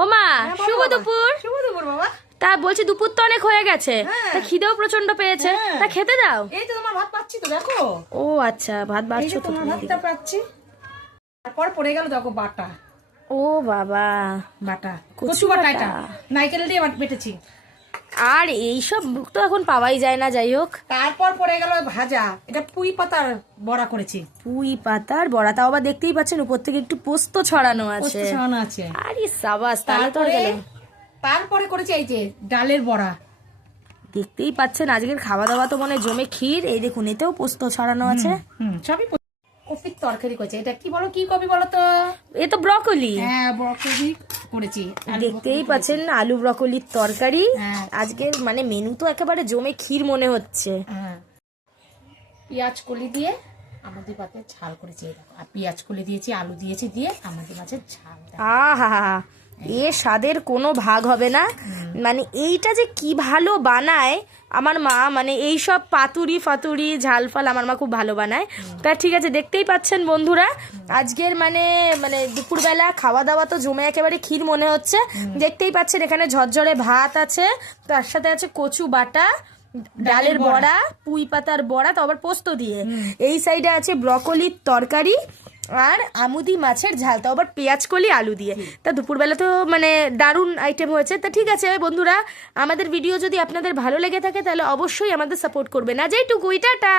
ও মা, শুভ দুপুর। শুভ দুপুর বাবা। তা বলছি দুপুর তো অনেক হয়ে গেছে, তা খিদেও প্রচন্ড পেয়েছে, তা খেতে দাও। এই তো তোমার ভাত পাচ্ছি তো, দেখো। ও আচ্ছা, ভাত এই বাড়ছো যে তো তোমার তুমি ভাতটা পাচ্ছি। তারপর পড়ে গেল দেখো বাটা। ও বাবা, বাটা কচু কচু বাটা, এটা বাটা। নারকেল দিয়ে বেটেছি। আর এইসব তো এখন পাওয়াই যায় না, যাই হোক। তারপর পড়ে গেল ভাজা, এটা পুঁই পাতার বড়া করেছি। পুঁই পাতার বড়া, তাও আবার দেখতেই পাচ্ছেন উপর থেকে একটু পোস্ত ছড়ানো আছে। পোস্ত ছড়ানো আছে। আরে সাবাস, তাহলে তো আর তারপরে গেল। তারপরে করেছি এই যে ডালের বড়া। দেখতেই পাচ্ছেন আজকের খাওয়া দাওয়া তো মনে হয় জমে ক্ষীর। এই দেখুন এতেও পোস্ত ছড়ানো আছে। সবই কপির তরকারি করেছে। এটা কি বলো, কি কপি বলো তো? এ তো ব্রকলি। হ্যাঁ, ব্রকলি করেছি। দেখতেই পাচ্ছেন আলু ব্রকলির তরকারি। হ্যাঁ। আজকের মানে মেনু তো একেবারে জমে ক্ষীর মনে হচ্ছে। হ্যাঁ, পেঁয়াজ কলি দিয়ে আমাদের পাতে ঝাল করেছি। এই দেখো, আর পেঁয়াজ কলি দিয়েছি, আলু দিয়েছি, দিয়ে আমাদের মাছের ঝাল। আহা, এ স্বাদের কোনো ভাগ হবে না। মানে এইটা যে কি ভালো বানায় আমার মা, মানে এই সব পাতুরি ফাতুরি ঝাল ফাল আমার মা খুব ভালো বানায়। তা ঠিক আছে, দেখতেই পাচ্ছেন বন্ধুরা আজকের মানে মানে দুপুরবেলা খাওয়া দাওয়া তো জমে একেবারে ক্ষীর মনে হচ্ছে। দেখতেই পাচ্ছেন এখানে ঝরঝরে ভাত আছে, তার সাথে আছে কচু বাটা, ডালের বড়া, পুঁই পাতার বড়া, তো আবার পোস্ত দিয়ে। এই সাইডে আছে ব্রকলির তরকারি আর আমুদি মাছের ঝাল, তো আবার পেঁয়াজ কলি আলু দিয়ে। তা দুপুরবেলা তো মানে দারুণ আইটেম হয়েছে। তা ঠিক আছে বন্ধুরা, আমাদের ভিডিও যদি আপনাদের ভালো লেগে থাকে তাহলে অবশ্যই আমাদের সাপোর্ট করবেন। আজ এইটুকুই, টাটা।